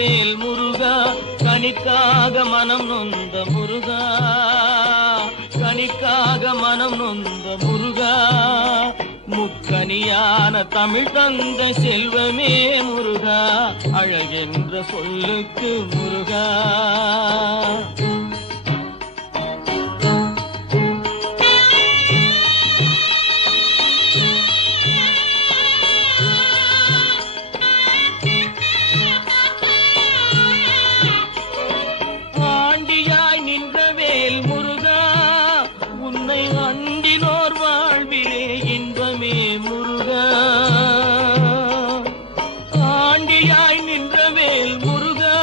வென்ற வேல் முருகா கனிக்காக மனம் நொந்த முருகா. கனிக்காக மனம் நொந்த முருகா. முக்கனியான தமிழ் தந்த செல்வமே முருகா. அழகென்ற சொல்லுக்கு முருகா. ஆண்டியாய் நின்ற வேல் முருகா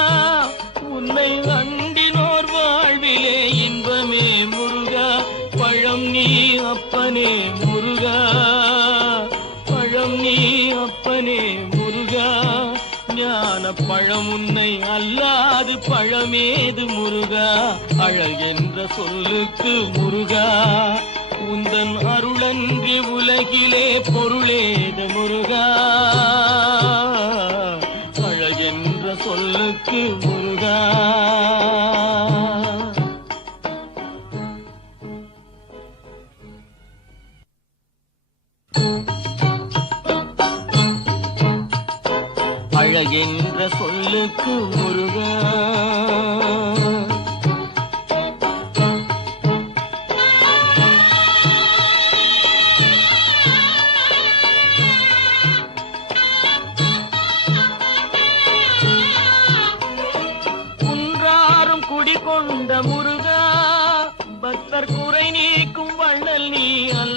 உன்னை அண்டினோர் வாழ்விலே இன்பமே முருகா. பழம் நீ அப்பனே முருகா பழம் நீ அப்பனே முருகா. ஞான பழம் உன்னை அல்லாது பழமேது முருகா. அழகென்ற சொல்லுக்கு முருகா. உந்தன் அருளன்றி உலகிலே சொல்லுக்கு முருகா. குன்றாரும் குடிகொண்ட முருகா பக்தர் குறை நீக்கும் வள்ளல் நீ அல்ல.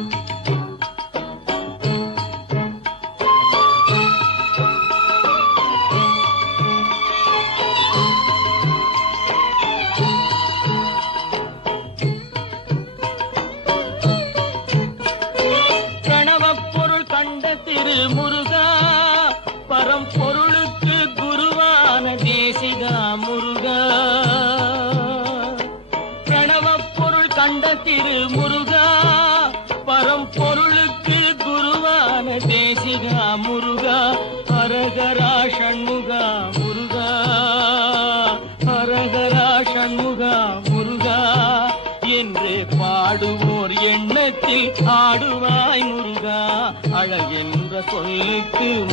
திரு முருகா பரம்பொருளுக்கு குருவான தேசிகா முருகா. பிரணவ பொருள் கண்ட திரு முருகா பரம்பொருளுக்கு குருவான தேசிகா முருகா. ஹரஹரா சண்முக சொல்லுக்கு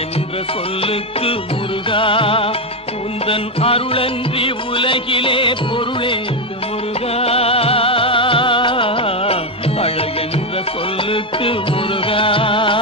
என்ற சொல்லுக்கு முருகா உந்தன் அருளன்றி உலகிலே பொருளேது முருகா. அழகென்ற சொல்லுக்கு முருகா.